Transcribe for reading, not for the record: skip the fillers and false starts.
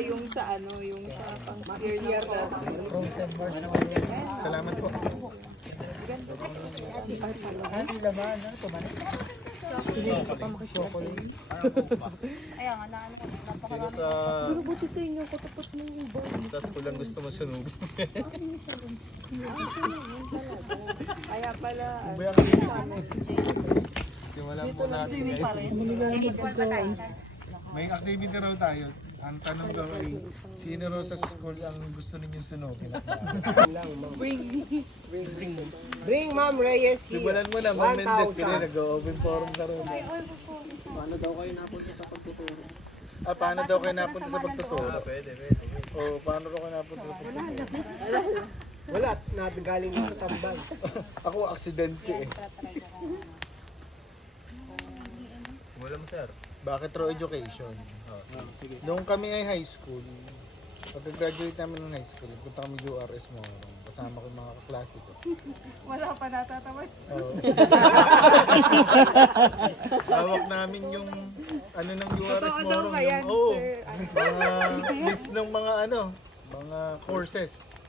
yung sa ano, yung sa pang-steer ng Frozen marshmallow. Salamat po. Ano laman? Ano ito ba? Ayan, naano ko, Sino sa... Pero buti sa inyo, katapos mo yung bar. Tapos kulang gusto mo sunog. Kaya pala, Simulan po natin swimming pa rin. May activity raw tayo. Ang tanong daw ay, sino raw sa school ang gusto ninyong sunugin? Bring Ma'am Reyes here. Simulan mo na, Ma'am Mendez, 1,000. kasi nag-open forum ka rin. Paano daw kayo napunta sa pagtuturo? Paano daw kayo napunta sa pagtuturo? Pwede. O, paano daw kayo napunta sa pagtuturo? Wala, natin galing sa tambang. Ako, aksidente eh. Wala mo, sir. Bakit raw education? Nung kami ay high school, pagka-graduate namin ng high school, punta kami URS mo, kasama ko yung mga kaklase ko. wala pa natatamad. Oo. Hawak namin yung ano ng URS Totoo mo. daw ba yan, Oo. sir? Mga list ng mga ano, mga courses.